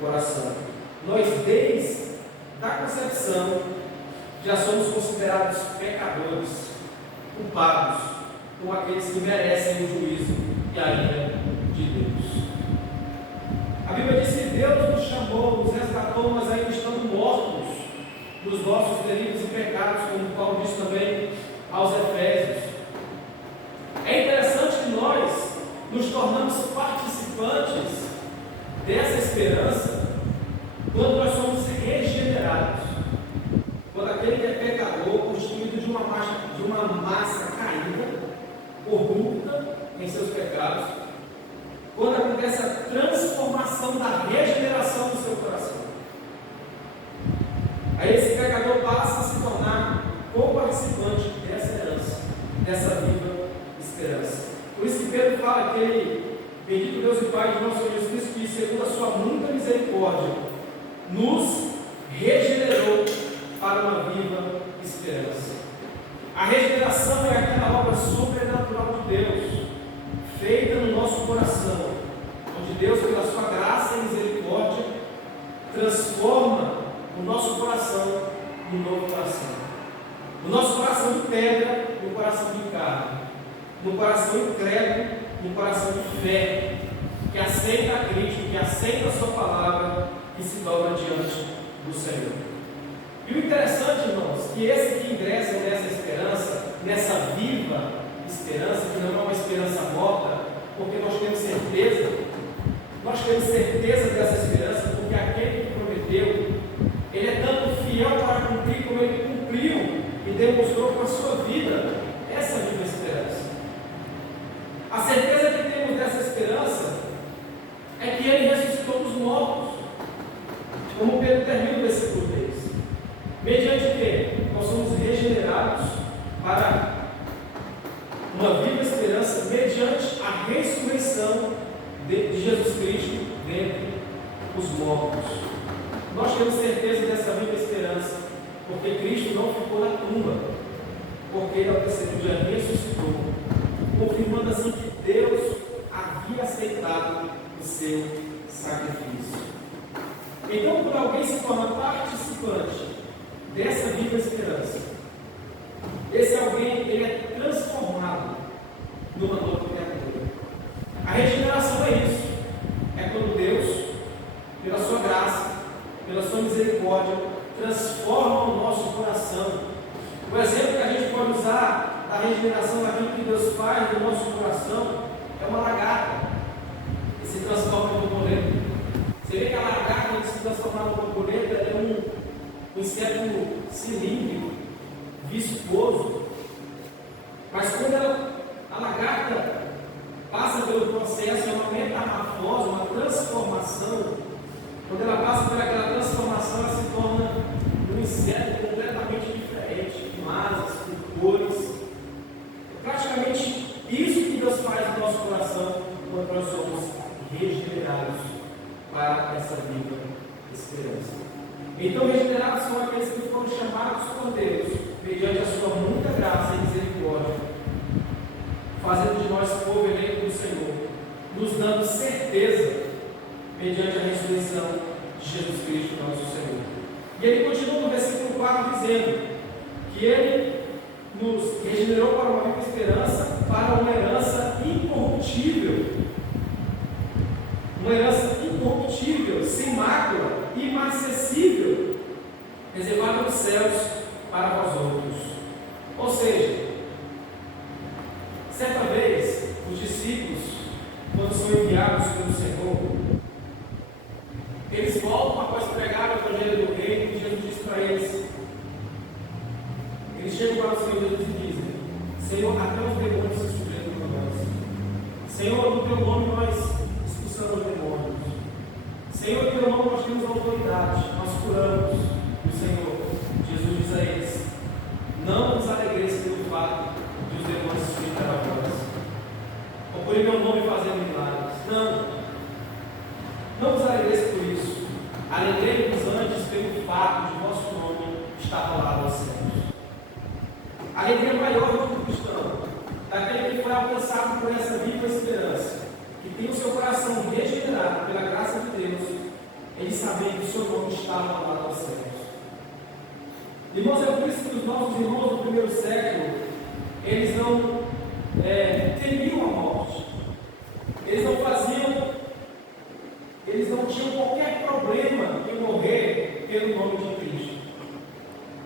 coração. Nós, desde a concepção, já somos considerados pecadores, culpados, como aqueles que merecem o juízo e a ira de Deus. A Bíblia diz que Deus nos chamou, nos resgatou, mas ainda estamos mortos dos nossos delitos e pecados, como Paulo diz também aos Efésios. É interessante que nós nos tornamos participantes dessa esperança quando nós somos regenerados. Quando aquele que é pecador, constituído de uma massa caída, corrupta em seus pecados, quando acontece a transformação da regeneração do seu coração, aí esse pecador passa a se tornar co-participante dessa herança, dessa viva esperança. Por isso que Pedro fala que ele, bendito Deus e Pai de nosso Senhor Jesus Cristo, que segundo a sua muita misericórdia, nos regenerou para uma viva esperança. A regeneração é aquela obra sobrenatural de Deus, feita no nosso coração, onde Deus, pela sua graça e misericórdia, transforma o nosso coração num novo coração. O nosso coração de pedra num coração de carne, num coração incrédulo, num coração de fé, que aceita a Cristo, que aceita a sua palavra, que se dobra diante do Senhor. E o interessante, irmãos, que esse que ingressa nessa esperança, nessa viva esperança, que não é uma esperança morta, porque nós temos certeza dessa esperança, porque aquele que prometeu, ele é tanto fiel para cumprir, como ele cumpriu e demonstrou com a sua vida essa viva esperança. A certeza que temos dessa esperança é que ele ressuscitou dos mortos, como Pedro termina o versículo 3. Mediante o que? Nós somos regenerados para uma viva esperança mediante a ressurreição de Jesus Cristo dentre os mortos. Nós temos certeza dessa viva esperança, porque Cristo não ficou na tumba, porque ele ao terceiro dia ressuscitou, confirmando assim que Deus havia aceitado o seu sacrifício. Então, quando alguém se torna participante dessa viva esperança, esse alguém, ele é transformado numa nova criatura. A regeneração é isso, é quando Deus, pela sua graça, pela sua misericórdia, transforma o nosso coração. O exemplo que a gente pode usar da regeneração, daquilo que Deus faz no nosso coração, é uma lagarta que se transforma em borboleta. Você vê que a lagarta, que se transforma em borboleta, é um inseto cilíndrico, viscoso. Mas quando a lagarta passa pelo processo, é uma metamorfose, uma transformação. Quando ela passa por aquela transformação, ela se torna um inseto completamente diferente, com asas, com cores. É praticamente isso que Deus faz no nosso coração quando nós somos regenerados para essa viva esperança. Então, regenerados são aqueles que foram chamados por Deus, mediante a sua muita graça e misericórdia, fazendo de nós povo eleito do Senhor, nos dando certeza, mediante a ressurreição de Jesus Cristo, nosso Senhor. E ele continua no versículo 4 dizendo que ele nos regenerou para uma viva esperança, para uma herança incorruptível. Uma herança incorruptível, sem mácula, inacessível, reservada nos céus para vós outros. Ou seja, certa vez, os discípulos, quando são enviados pelo Senhor, eles voltam após pregar o evangelho do reino, e Jesus diz para eles, eles chegam para o Senhor Jesus e dizem: Senhor, até os demônios se sujeitam a nós. Senhor, no teu nome nós expulsamos demônios. Senhor, no teu nome nós temos autoridade, nós curamos. E o Senhor, Jesus diz a eles: não vos alegreis pelo fato de os demônios se sujeitarem a vós, ou por meu nome fazendo milagres. Não vos alegreis por isso. Alegrei-vos antes pelo fato de vosso nome estar rolado aos céus. A alegria maior do cristão, daquele que foi alcançado por essa viva esperança, que tem o seu coração regenerado pela graça de Deus, ele saber que o seu nome estava lá nos céus. Irmãos, é por isso que os nossos irmãos do primeiro século, eles não temiam a morte. Eles não tinham qualquer problema em morrer pelo nome de Cristo.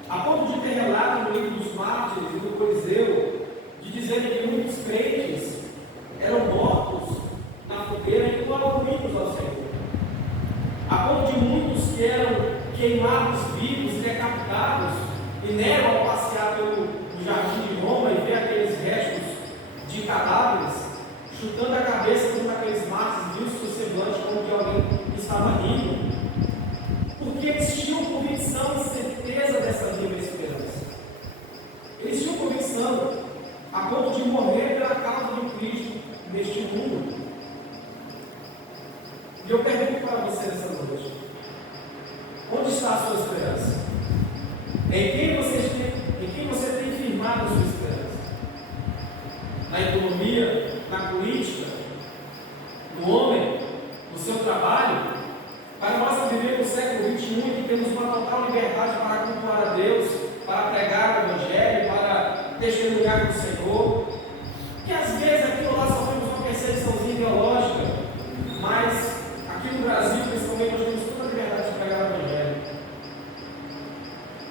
A ponto de ter relato no livro dos Mártires e do Coliseu, de dizerem que muitos crentes eram mortos na fogueira e glorificados ao Senhor. A ponto de muitos que eram queimados vivos e decapitados, e Nero, ao passear pelo jardim de Roma e ver aqueles restos de cadáveres, chutando a cabeça contra aqueles mártires, viu seu semblante como que alguém estava rindo, porque eles tinham convicção e certeza dessa viva esperança. Eles tinham convicção a ponto de morrer pela causa de Cristo neste mundo. E eu pergunto para você nessa noite: onde está a sua esperança? Em quem você tem firmado a sua esperança? Na economia, na política, no homem, no seu trabalho? Para nós que vivemos no século XXI e que temos uma total liberdade para cultuar a Deus, para pregar o Evangelho, para testemunhar do Senhor, que às vezes aqui nós sofremos uma perseguiçãozinha ideológica, mas aqui no Brasil, principalmente, nós temos toda a liberdade de pregar o Evangelho.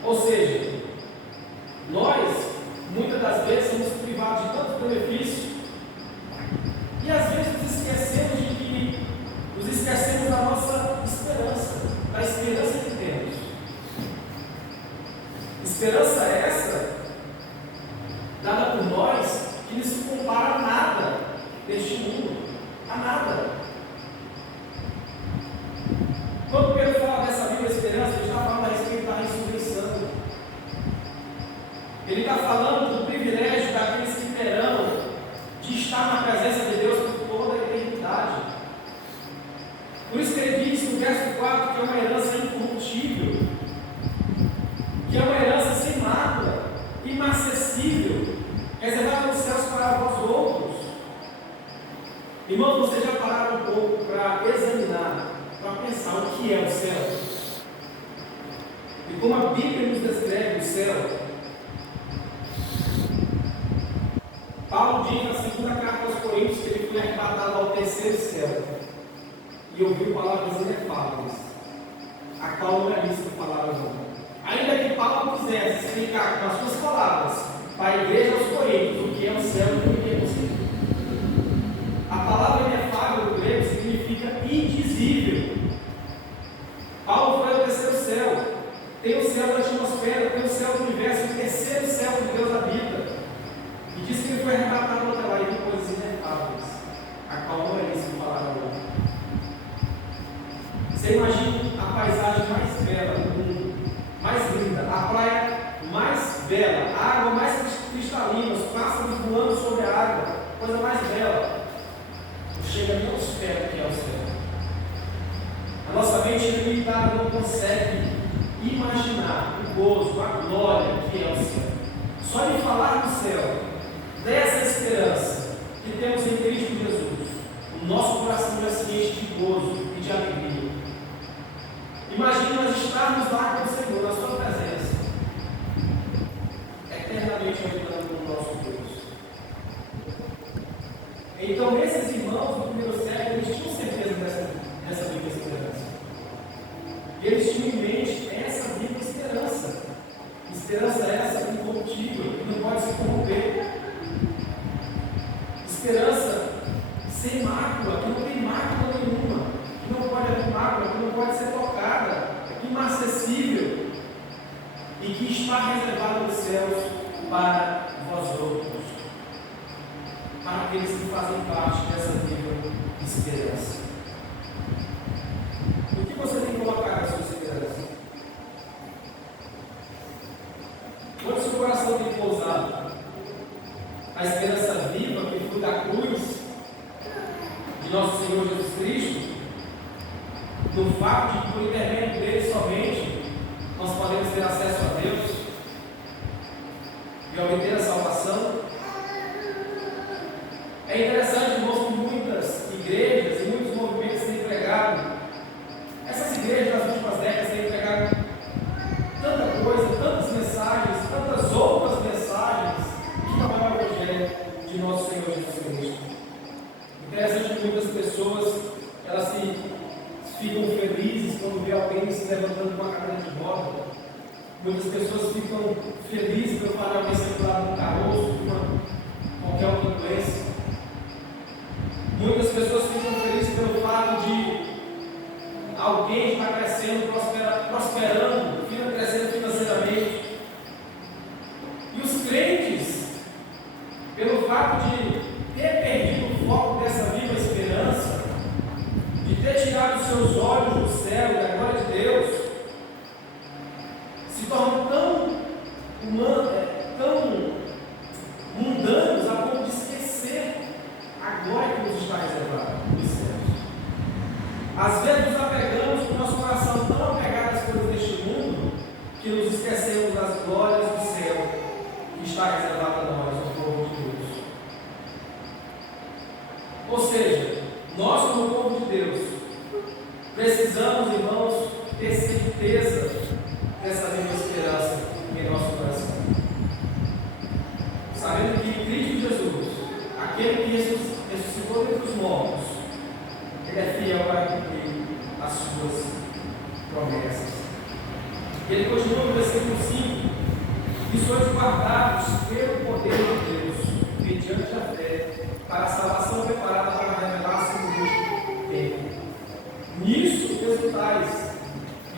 Ou seja, nós, muitas das vezes, somos privados de tantos benefícios e às vezes nos esquecemos da nossa esperança, da esperança que temos. Esperança essa, dada por nós, que não se compara a nada deste mundo, a nada. Quando Pedro fala dessa viva esperança, ele está falando a respeito da ressurreição. Ele está falando do privilégio daqueles que terão de estar na presença de Deus por toda a eternidade. Por isso que ele diz no verso 4 que é uma herança incorruptível, que é uma herança sem mácula, inacessível, reservada nos céus para vós outros. Irmãos, vocês já pararam um pouco para examinar, para pensar o que é o céu? E como a Bíblia nos descreve o céu? Paulo diz na segunda carta aos Coríntios que ele foi arrebatado ao terceiro céu e ouviu palavras inefáveis, a qual não é lícito falar ao mundo. Ainda que Paulo quisesse explicar com as suas palavras para a igreja aos Coríntios o que é o céu e o que é possível. A palavra inefável no grego significa indizível. Paulo foi ao terceiro céu. Tem o céu da atmosfera, tem o céu do universo, o terceiro céu que Deus habita. E diz que ele foi arrebatado até lá e viu coisas inefáveis, a qual não é lícito falar ao mundo. Você imagina a paisagem mais bela do mundo, mais linda, a praia mais bela, a água mais cristalina, os pássaros voando sobre a água, coisa mais bela. Não chega nem aos pés que é o céu. A nossa mente limitada não consegue imaginar o gozo, a glória que é o céu. Só de falar do céu, dessa esperança que temos em Cristo Jesus, o nosso coração já se enche de gozo e de alegria. Imagine nós estarmos lá com o Senhor, na sua presença, eternamente habitando com o nosso Deus. Então, esses irmãos do primeiro século, eles tinham certeza dessa viva esperança. E eles tinham em mente essa viva esperança. Esperança essa incorruptível, que não pode se corromper. Esperança sem mácula, que não tem mácula nenhuma, que não pode haver mácula, que não pode ser tocada, inacessível e que está reservada nos céus para vós outros, para aqueles que fazem parte dessa viva esperança. O que você tem colocado na sua esperança? Onde seu coração tem pousado? A esperança viva que flui da cruz de nosso Senhor Jesus Cristo, do fato de que por intermédio dele somente nós podemos ter acesso a Deus e obter a salvação. É interessante, irmãos, que muitas igrejas e muitos movimentos têm pregado. Essas igrejas das últimas muitas pessoas, elas ficam felizes quando vê alguém se levantando com uma cadeira de roda. Muitas pessoas ficam felizes pelo fato de alguém ser curado de um caroço, de qualquer outra doença. Muitas pessoas ficam felizes pelo fato de alguém estar crescendo, prosperando, crescendo financeiramente. E os crentes, pelo fato de ter perdido o foco dessa viva esperança, de ter tirado os seus olhos do céu e da glória de Deus, se tornam tão mundanos a ponto de esquecer a glória que nos está reservada nos céus. Às vezes nos apegamos com o nosso coração tão apegado às coisas deste mundo que nos esquecemos das glórias do céu que está reservada a nós, o povo de Deus. Ou seja, nós como povo de Deus precisamos, irmãos, ter certeza dessa viva esperança em nosso coração, sabendo que Cristo Jesus, aquele que ressuscitou dentre os mortos, Ele é fiel para cumprir as suas promessas. Ele continua no versículo 5: e sois guardados pelo poder de Deus, mediante a fé, para a salvação preparada para revelar-se no último tempo. Nisso exultais,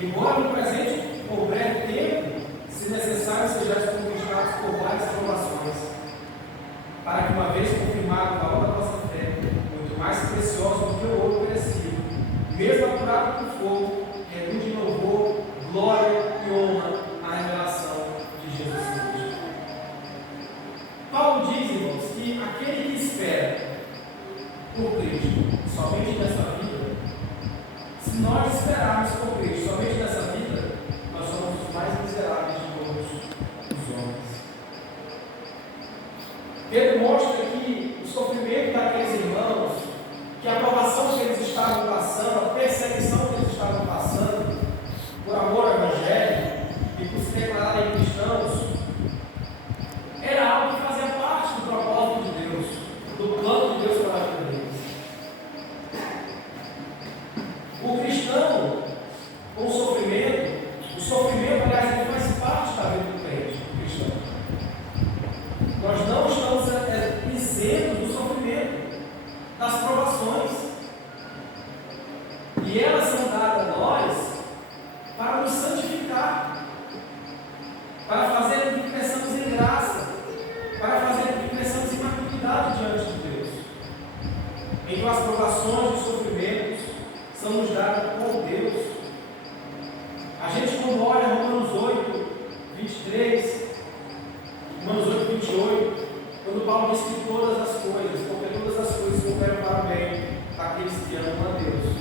embora no presente por breve tempo, se necessário, sejais conquistados por várias provações, para que, uma vez confirmado o valor da vossa fé, muito mais preciosa do que o ouro perecível, mesmo apurado por fogo, reduz de louvor, glória e honra à revelação de Jesus Cristo. Paulo diz, irmãos, que aquele que espera por Cristo somente nessa vida, se nós esperarmos por Cristo somente nessa vida, nós somos os mais miseráveis de todos os homens. Pedro mostra que o sofrimento daqueles irmãos, que a provação que eles estavam passando, a perseguição que eles estavam passando, por amor ao Evangelho e por se declararem cristãos, era algo que fazia parte do propósito de Deus, do plano de Deus para a vida deles. O cristão, com o sofrimento, aliás, ele faz parte da vida do crente, do cristão. Nós não estamos isentos do sofrimento, das provações. E elas são dadas a nós para nos santificar, para fazer com que cresçamos em graça, para fazer com que cresçamos em maturidade diante de Deus. Então as provações e os sofrimentos são nos dados por Deus. A gente, quando olha Romanos 8, 23, Romanos 8, 28, quando Paulo diz que todas as coisas, porque todas as coisas cooperam para o bem daqueles que amam a Deus,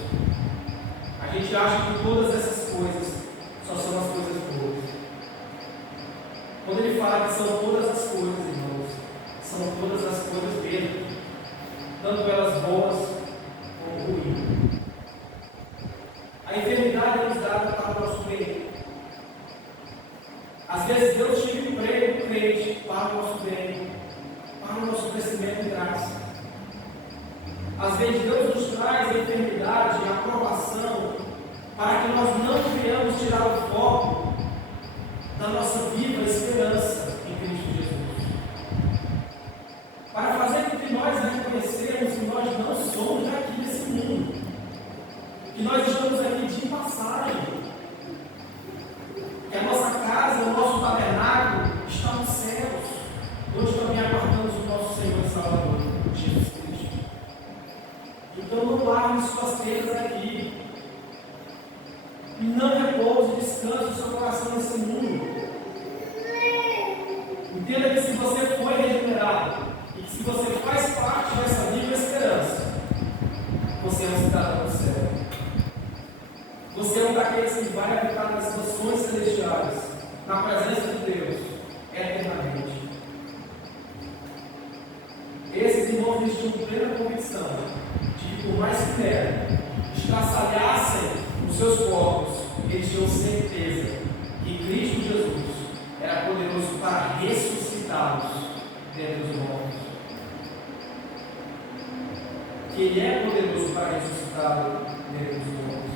a gente acha que todas essas coisas só são as coisas boas. Quando ele fala que são todas as coisas, irmãos, são todas as coisas mesmo, tanto elas boas como ruins. A enfermidade é nos dada para o nosso bem. Às vezes Deus tira um emprego crente para o nosso bem, para o nosso crescimento em graça. Às vezes Deus nos traz a enfermidade, a provação, para que nós não venhamos tirar o foco da nossa viva esperança em Cristo Jesus. Para fazer com que nós reconhecemos que nós não somos daqui desse mundo, que nós estamos aqui de passagem, que a nossa casa, o nosso tabernáculo está nos céus, onde também aguardamos o nosso Senhor e Salvador, Jesus Cristo. Então não largue suas tendas aqui, e não repouse, descanse o seu coração nesse mundo. Entenda que se você foi regenerado, e que se você faz parte dessa viva esperança, você é um cidadão do céu. Você é um daqueles que vai habitar nas nações celestiais, na presença de Deus, eternamente. Esses irmãos tinham plena convicção de que, por mais que derem, estraçalhassem os seus corpos, eles tinham certeza que Cristo Jesus que Ele é poderoso para ressuscitar dentre os mortos.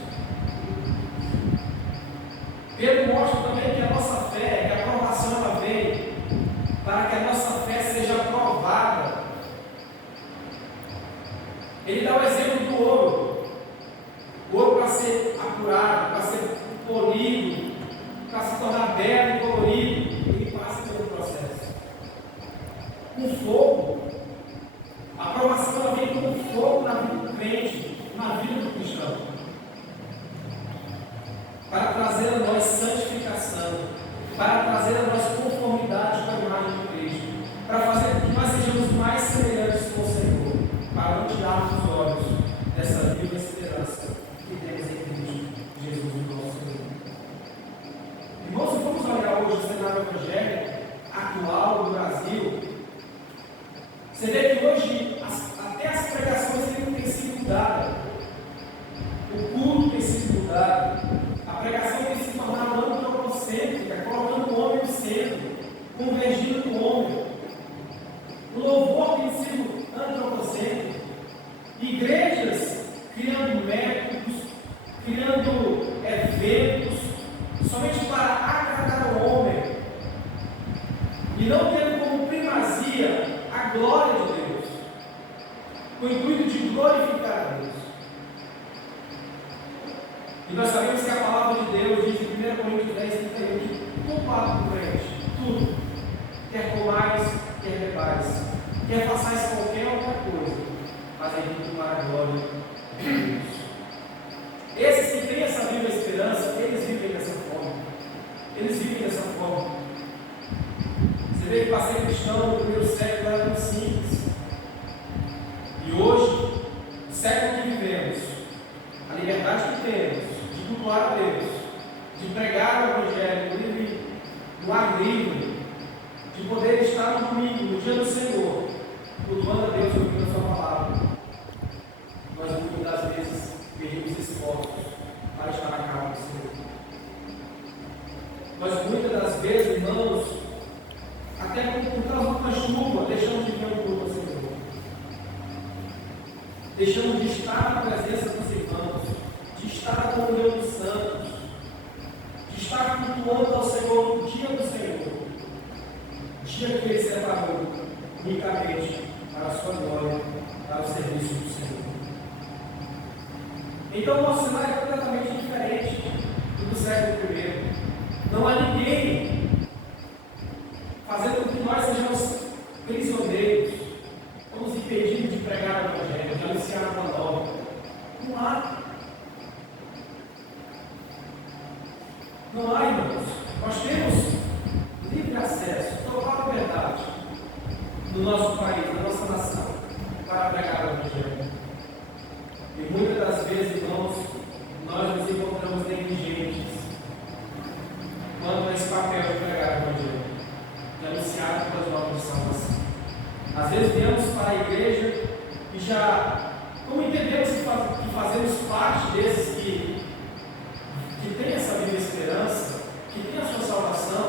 Pedro mostra também que a nossa fé, que a aprovação ela vem para que a nossa fé seja aprovada. Ele dá o exemplo do ouro. O ouro para ser apurado, para ser polido, para se tornar belo e colorido, ele passa pelo processo. Com fogo, a aprovação ela vem como fogo na vida do crente, na vida do cristão, para trazer a nós santificação, para trazer a nós conformidade com a imagem de Cristo, para fazer com que nós sejamos mais semelhantes com o Senhor, para não tirarmos os olhos dessa viva esperança que temos em Cristo Jesus, o nosso Senhor. Irmãos, se formos olhar hoje o cenário evangélico atual do Brasil, você vê que hoje até as pregações têm sido mudadas, o culto tem sido mudado, a pregação tem se tornado antropocêntrica, colocando o homem no centro, convergindo com o homem. O louvor tem sido antropocêntrico, igrejas criando métodos, criando eventos, somente para agradar o homem, e não tendo como primazia a glória de Deus, com o intuito de glorificar a Deus. E nós sabemos que a palavra de Deus diz em 1 Coríntios 10, 31, que tudo para o crente, tudo, quer comais, quer bebais, quer façais qualquer outra coisa, mas é tudo para a glória de Deus. Esses que têm essa viva esperança, eles vivem dessa forma. Eles vivem dessa forma. Você vê que para ser cristão no primeiro século era muito simples. E hoje, no século que vivemos, a liberdade que temos de cultuar a Deus, de pregar o Evangelho livre, no ar livre, de poder estar no domingo, no dia do Senhor, cultuando a Deus ouvindo a sua palavra, nós muitas das vezes perdemos esforços para estar na casa do Senhor. Nós muitas das vezes, irmãos, até por causa da chuva, deixamos de ver o culto ao Senhor. Deixamos de estar na presença dos irmãos, de estar na comunhão dos santos, de estar cultuando ao Senhor no dia do Senhor, o dia que Ele separou unicamente para a sua glória, para o serviço do Senhor. Então o nosso cenário é completamente diferente do século I. Não há ninguém fazendo com que nós sejamos prisioneiros, ou nos impedindo de pregar o Evangelho, de anunciar a boa nova. Não há. Não há, irmãos. Nós temos livre acesso, total liberdade no nosso país, na nossa nação, para pregar o Evangelho. E muitas das vezes, irmãos, nós nos encontramos negligentes quanto a esse papel de pregar o Evangelho, de anunciar as boas novas de salvação. Às vezes viemos para a igreja e já, como entendemos que fazemos parte desses que têm essa viva esperança, que têm a sua salvação,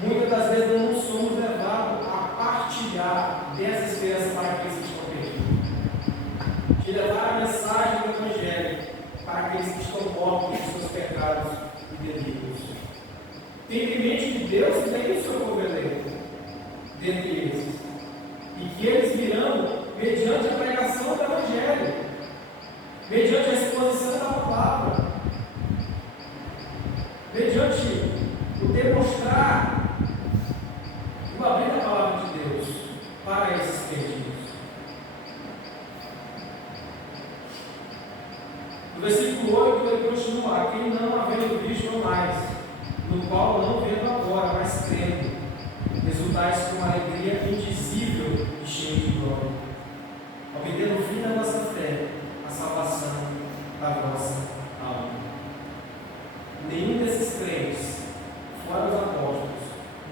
muitas das vezes não somos levados a partilhar dessa esperança para aqueles que estão perdidos, de levar a mensagem do Evangelho para aqueles que estão mortos em seus pecados e delitos. Tem em mente que Deus tem o seu povo eleito dentre eles, e que eles virão mediante a pregação do Evangelho, mediante a exposição da palavra, mediante o demonstrar e o abrir a palavra de Deus para esses perdidos. No versículo 8 ele continua: quem não havendo visto não mais, no qual não vendo agora, mas crendo, resultais com alegria indizível e cheia de glória, obtendo o fim da nossa fé, a salvação da vossa alma. Nenhum desses crentes, fora os apóstolos,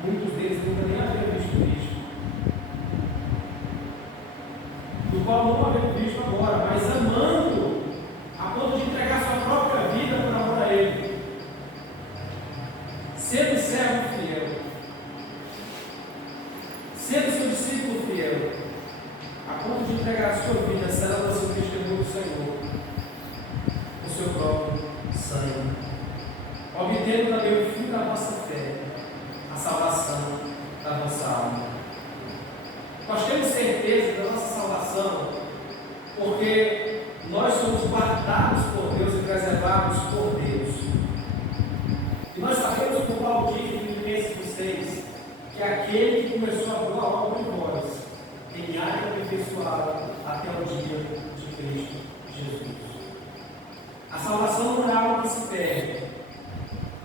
muitos deles nunca nem haviam visto Cristo, do qual não haviam visto agora, mas amando, a ponto de entregar sua própria vida por amor a Ele, sendo servo fiel, sendo seu discípulo fiel, tendo também o fim da vossa fé, a salvação da vossa alma. Nós temos certeza da nossa salvação, porque nós somos guardados por Deus e preservados por Deus. E nós sabemos, como Paulo diz em Filipenses 6, que aquele que começou a boa obra em vós, tem há de aperfeiçoá-la até o dia de Cristo Jesus. A salvação não é algo que se perde.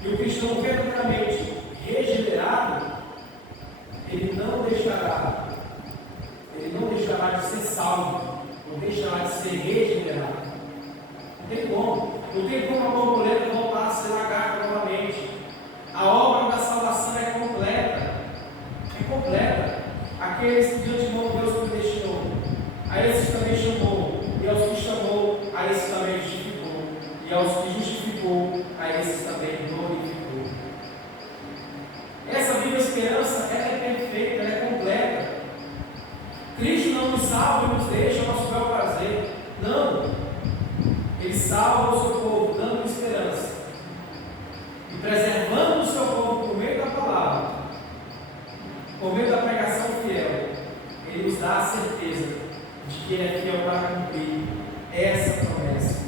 E o cristão verdadeiramente regenerado, ele não deixará de ser salvo, não deixará de ser regenerado. Não tem como. Não tem como a borboleta voltar a ser lagarta novamente. A obra da salvação é completa. É completa. Aqueles que de antemão Deus predestinou, a esses também chamou, e aos que chamou, a esses também justificou, e aos que justificou, a esses também glorificou. Essa viva esperança, ela é perfeita, ela é completa. Cristo não nos salva e nos deixa ao nosso bel prazer. Não. Ele salva o seu povo, dando esperança. E preservando o seu povo por meio da palavra, por meio da pregação fiel, ele nos dá a certeza de que ele é fiel para cumprir essa promessa.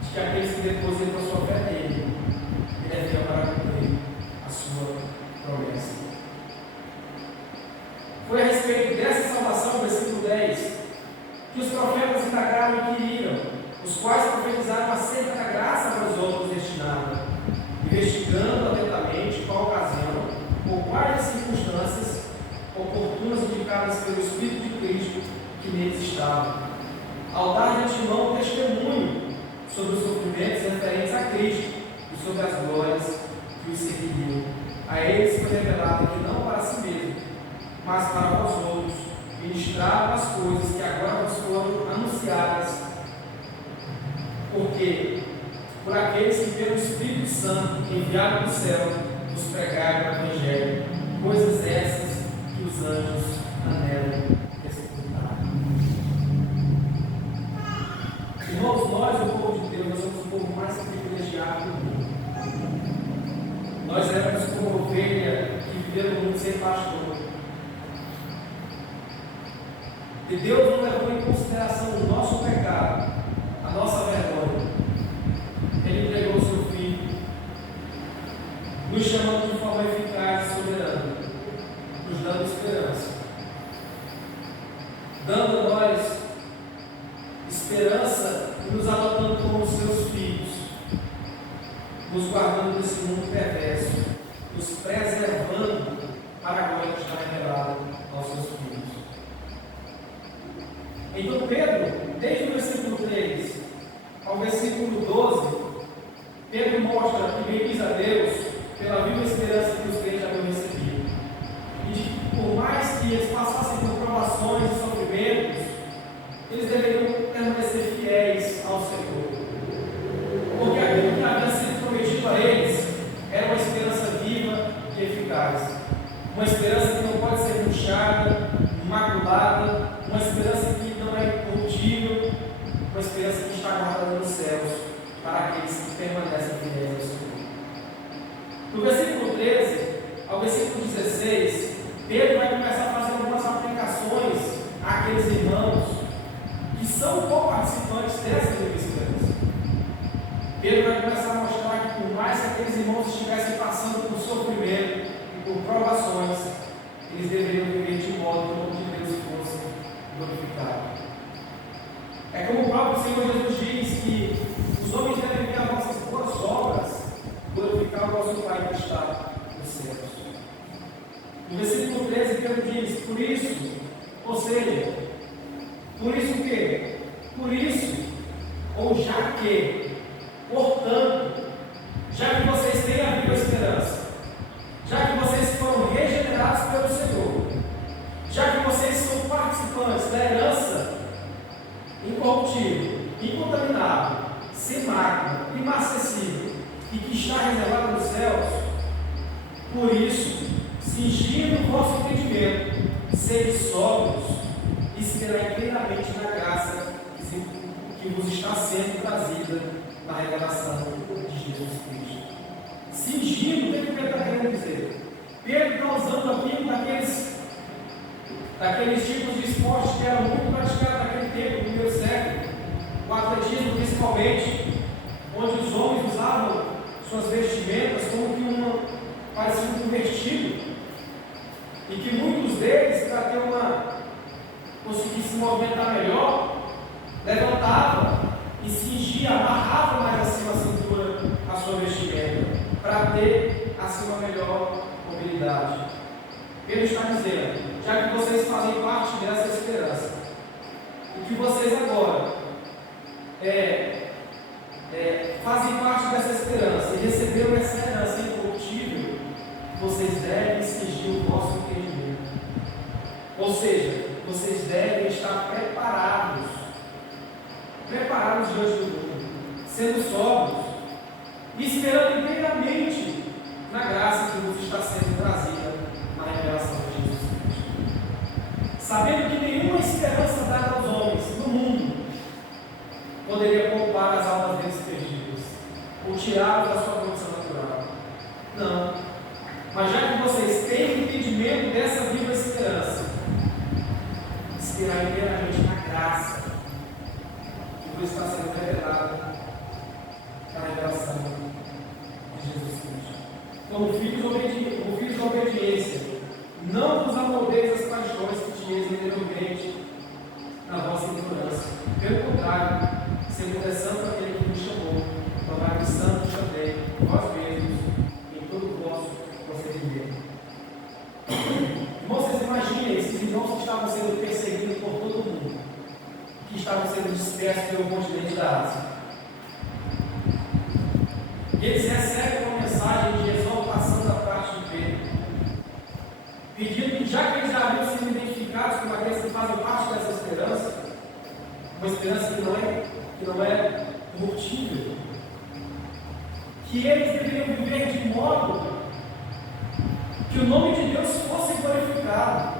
De que aqueles que depositam a sua fé nele, ele é fiel para cumprir a sua promessa. Foi a respeito dessa salvação, versículo 10, que os profetas indagaram e queriam, os quais profetizaram acerca da graça para os outros destinada, investigando atentamente qual ocasião, ou quais as circunstâncias oportunas indicadas pelo Espírito de Cristo que neles estava, ao dar de antemão testemunho sobre os sofrimentos referentes a Cristo e sobre as glórias que os seguiriam. A eles foi revelado que não para si mesmo, mas para vós outros, ministraram as coisas que agora vos foram anunciadas, porque por aqueles que pelo Espírito Santo enviado do céu nos pregaram o Evangelho, coisas essas que os anjos anelam escutar. Irmãos, nós, o povo de Deus, nós somos o povo mais privilegiado do mundo. Nós éramos como ovelha que viveu no mundo sem pastor. E Deus não levou em consideração o nosso pecado, a nossa vergonha. Ele entregou o seu Filho, nos chamando de forma eficaz e soberana, nos dando esperança, dando a nós esperança e nos adotando como seus filhos, nos guardando desse mundo perverso, nos preservando para a glória que está revelada aos seus filhos. Então Pedro, desde o versículo 3 ao versículo 12, Pedro mostra que bendiz a Deus pela viva esperança que os crentes haviam recebido. E de que por mais que eles passassem por provações e sofrimentos, eles deveriam permanecer fiéis ao Senhor. Porque aquilo que havia sido prometido a eles era uma esperança viva e eficaz. Uma esperança que não pode ser murchada, maculada, uma esperança que não é incorruptível, uma esperança que está guardada nos céus para aqueles que permanecem fiéis ao Senhor. Do versículo 13 ao versículo 16, Pedro vai começar a fazer algumas aplicações àqueles irmãos que são co-participantes dessa viva esperança. Pedro vai começar a mostrar que por mais que aqueles irmãos estivessem passando por sofrimento e por provações, eles deveriam viver de modo que o nome de Deus fosse glorificado. É como o próprio Senhor Jesus diz que os homens devem ver as nossas boas obras glorificar o nosso Pai que está nos céus. No versículo 13, Pedro diz: por isso, ou seja, por isso o quê? Por isso, ou já que, portanto, já que vocês têm a viva esperança, já que vocês foram regenerados pelo Senhor, já que vocês são participantes da herança incorruptível, incontaminável, sem mácula, inacessível e que está reservada nos céus, por isso, cingindo o vosso entendimento, sede sóbrios e esperai plenamente na graça que vos está sendo trazida na revelação de Jesus Cristo. Cingindo, o que Pedro está querendo dizer? Pedro está usando aqui daqueles tipos de esportes que eram muito praticados naquele tempo, no primeiro século, o atletismo principalmente, onde os homens usavam suas vestimentas como que parecia um vestido, e que muitos deles, para conseguir se movimentar melhor, levantava e cingia, amarrava mais acima a cintura a sua vestimenta, para ter assim uma melhor mobilidade. Ele está dizendo, já que vocês fazem parte dessa esperança, e que vocês agora fazem parte dessa esperança e receberam essa herança incorruptível, vocês devem cingir o vosso entendimento. Ou seja, vocês devem estar preparados diante do mundo, sendo sóbrios e esperando inteiramente na graça que vos está sendo trazida na revelação de Jesus Cristo. Sabendo que nenhuma esperança dada aos homens no mundo poderia poupar as almas deles perdidas, ou tirá-los da sua condição natural. Não. Mas já que vocês têm entendimento dessa viva esperança, esperar inteiramente na graça que vos está sendo revelada na revelação de Jesus Cristo. Como filhos da obediência, não vos amoldeis as paixões que tinhais anteriormente na vossa ignorância. Pelo contrário, sendo começando aquele que nos chamou, tornai-vos santos também, vós mesmos, em todo o vosso procedimento. Irmãos, vocês imaginem esses irmãos que estavam sendo perseguidos por todo mundo, que estavam sendo dispersos pelo continente da Ásia. E eles recebem uma mensagem de exaltação da parte de Pedro, pedindo que, já que eles já haviam sido identificados como aqueles que fazem parte dessa esperança, uma esperança que não é corruptível, que eles deveriam viver de modo que o nome de Deus fosse glorificado,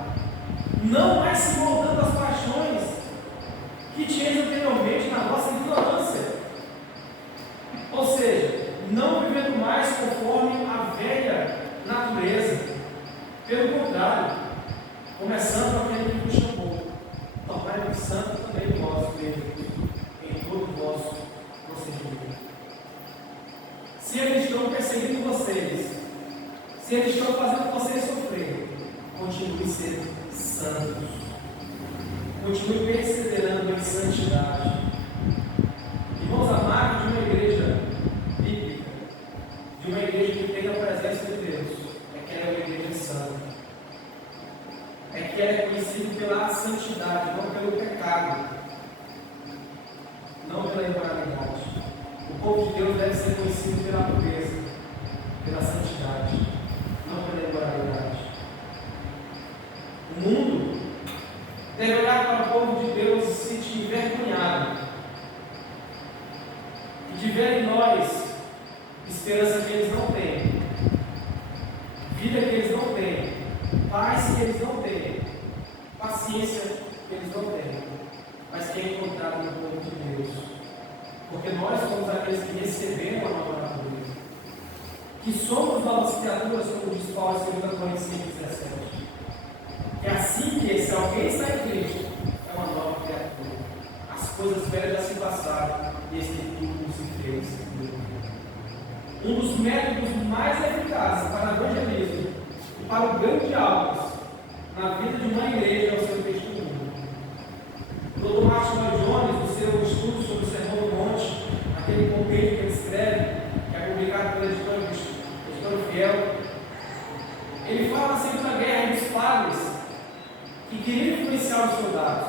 não mais se moldando às paixões que tinhas anteriormente na vossa ignorância. Ou seja, não vivendo mais conforme a velha natureza. Pelo contrário, começando com aquele que nos chamou, tornai-vos santos também vós mesmos, em todo o vosso procedimento. Se eles estão perseguindo vocês, se eles estão fazendo vocês sofrer, continue sendo santos. Continue perseverando em santidade. Irmãos, a marca de uma igreja bíblica, de uma igreja que tem a presença de Deus, é que ela é uma igreja santa. É que ela é conhecida pela santidade, não pelo pecado, não pela imoralidade. O povo de Deus deve ser conhecido pela pureza, pela santidade, não pela imoralidade. O mundo deve olhar para o povo de Deus e se sentir envergonhado e de ver em nós esperança que eles não têm, vida que eles não têm, paz que eles não têm, paciência que eles não têm, mas que é encontrado no povo de Deus, porque nós somos aqueles que receberam a nova natureza, que somos novas criaturas, como diz Paulo em 2 Coríntios 5:17. É assim que, se alguém está em Cristo, é uma nova criatura. As coisas velhas já se passaram e este tudo se fez. Um dos métodos mais eficazes para o evangelismo e para o ganho de almas na vida de uma igreja é o seu testemunho. O Dr. Martin Lloyd Jones, no seu estudo sobre o Sermão do Monte, aquele compêndio que ele escreve, que é publicado pela editora Fiel, ele fala sempre da guerra dos padres que queriam influenciar os soldados.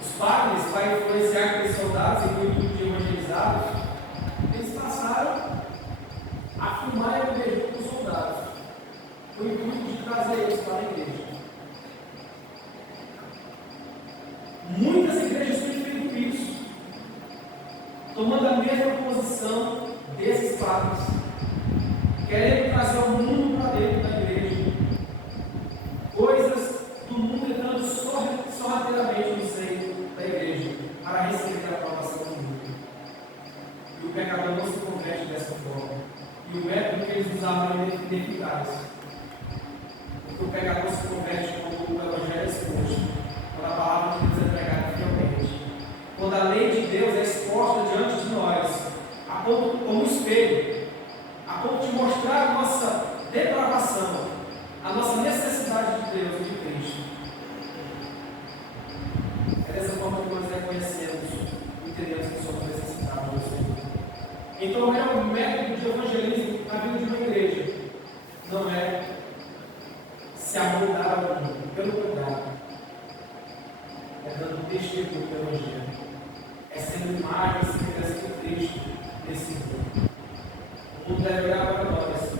Os padres, para influenciar aqueles soldados e com o intuito de evangelizá-los, eles passaram a filmar a igreja com os soldados, com o intuito de trazer eles para a igreja. Muitas igrejas têm feito isso, tomando a mesma posição desses padres, querendo trazer o mundo para dentro da igreja, coisas do mundo entrando sorrateiramente no seio da igreja, para receber a aprovação do mundo. E o pecador não se converte dessa forma. E o método que eles usavam era ineficaz. Porque o pregador se converte quando o evangelho é exposto, quando a palavra de Deus é pregada fielmente, quando a lei de Deus é exposta diante de nós, a ponto, como um espelho, a ponto de mostrar a nossa depravação, a nossa necessidade de Deus e de Cristo. É dessa forma que nós reconhecemos e entendemos que somos necessitados do Senhor. Então, o maior método de evangelismo na vida de uma igreja não é se amoldar ao mundo, pelo contrário, é dando testemunho do Evangelho, é sendo imagem e semelhança de Cristo nesse mundo. O mundo deve olhar para nós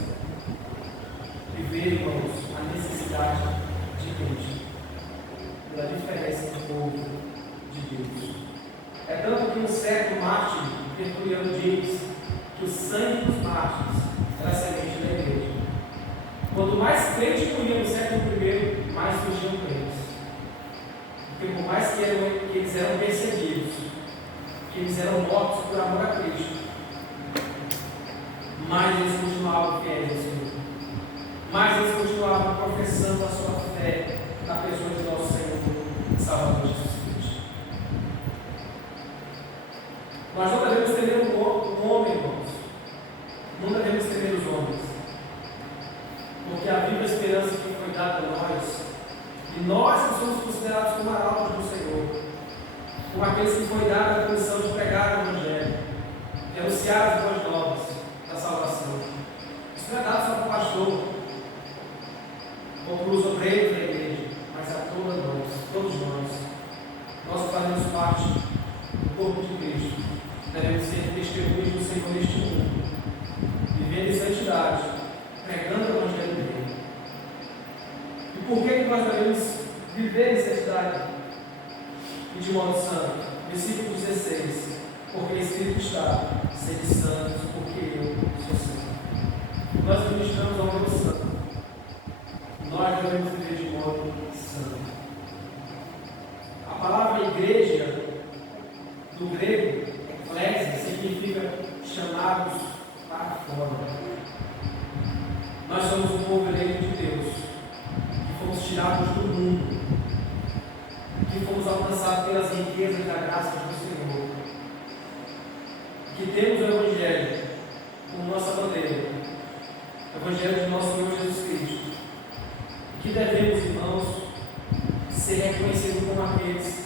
e ver, irmãos, a necessidade de Cristo, pela diferença do povo de Deus. É tanto que um certo mártir, Tertuliano, diz que o sangue dos mártires era a semente da igreja. Quanto mais crentes morriam no século I, mais surgiam crentes. Porque por mais que eles eram perseguidos, que eles eram mortos por amor a Cristo, mais eles continuavam fiéis ao Senhor. Mais eles continuavam professando a sua fé na pessoa de nosso Senhor e Salvador Jesus Cristo. Nós não devemos temer um homem, irmãos. Não devemos temer os homens. Porque a viva esperança que foi dada a nós, e nós que somos considerados como arautos do Senhor, como aqueles que foi dada a comissão de pregar o Evangelho, de anunciar as boas novas da salvação. Isso não é dado só para o pastor, ou para os obreiros da igreja, mas a todos nós. Nós fazemos parte do corpo de Cristo, devemos ser testemunhos do Senhor neste mundo, vivendo em santidade, pregando o Evangelho dele. E por que nós devemos viver em santidade e de modo santo? Versículo 16: porque escrito está: sede santos, porque eu sou santo. Nós ministramos ao meu santo. Nós devemos viver de modo santo. A palavra igreja, do grego, eclésia, significa chamados para fora. Nós somos um povo eleito de Deus, que fomos tirados do mundo, que fomos alcançados pelas riquezas da graça do Senhor, que temos o Evangelho como nossa bandeira, o Evangelho de nosso Senhor Jesus Cristo, e que devemos, irmãos, ser reconhecidos como aqueles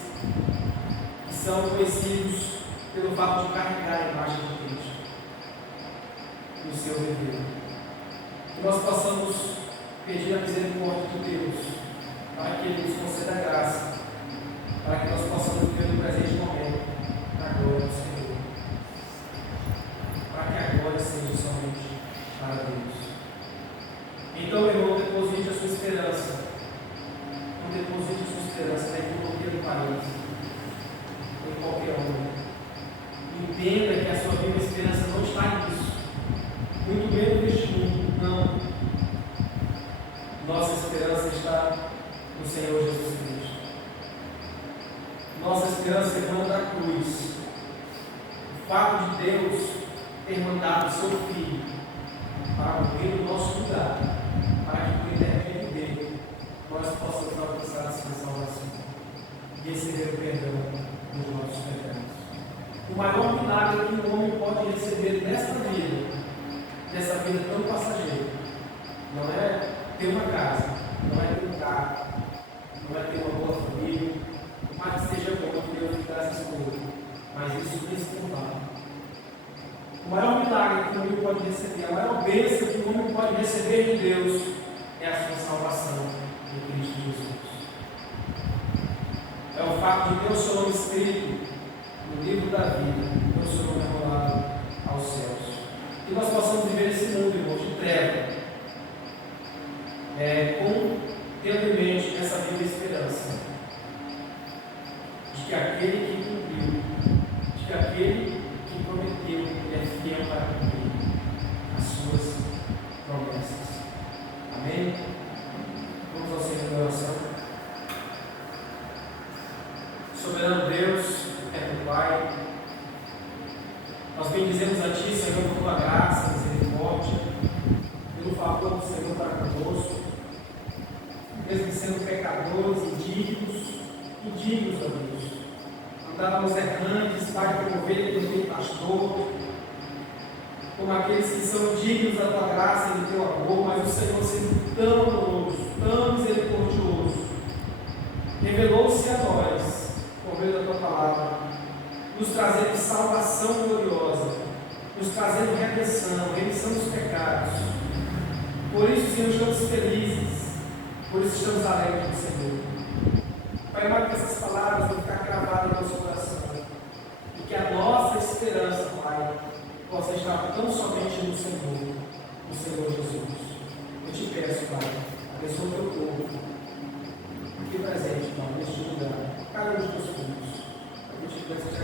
que são conhecidos pelo fato de carregar a imagem de Cristo no seu viver. Que nós possamos pedir a misericórdia de Deus, para que Ele nos conceda a graça, para que nós possamos viver no presente momento na glória do Senhor, para que a glória seja somente para Deus. Então, meu irmão, deposite a sua esperança, não deposite a sua esperança na economia do país, em qualquer um. Entenda que a sua viva esperança não está nisso, muito menos neste mundo. Não. Nossa esperança está no Senhor Jesus Cristo. Nossa esperança emana da cruz. O fato de Deus ter mandado o seu Filho para morrer no nosso lugar, para que por intermédio dele nós possamos alcançar a sua salvação e receber o perdão dos nossos pecados. O maior milagre que o homem pode receber nesta vida tão passageira, não é ter uma casa, não é ter um carro, não é ter uma boa família, mas que seja bom que Deus lhe dá essas coisas, mas isso principal. O maior milagre que o homem pode receber, a maior bênção que o homem pode receber de Deus é a sua salvação em Cristo Jesus. É o fato de ter o seu nome escrito no livro da vida, ter o seu nome enrolado aos céus. Que nós possamos viver esse mundo, irmãos, de treva, tendo em mente essa viva esperança de que aquele que cumpriu, de que aquele que prometeu, ele é fiel para cumprir as suas promessas. Amém? Vamos ao Senhor da oração. Soberano Deus, eterno Pai, nós bendizemos a Ti, Senhor, por Tua graça, misericórdia. do Senhor para conosco, mesmo sendo pecadores, indignos, ó Deus. Andávamos errantes, Pai, como ovelha que não tem pastor, como aqueles que são dignos da tua graça e do teu amor, mas o Senhor sempre tão amoroso, tão misericordioso, revelou-se a nós, por meio da tua palavra, nos trazendo salvação gloriosa, nos trazendo redenção, remissão dos pecados. Por isso, Senhor, estamos felizes, por isso estamos alegres no Senhor. Pai amado, que essas palavras vão ficar cravadas no nosso coração, e que a nossa esperança, Pai, possa estar tão somente no Senhor Jesus. Eu te peço, Pai, abençoa o teu povo, aqui presente, Pai, neste lugar, cada um dos teus filhos. Eu te peço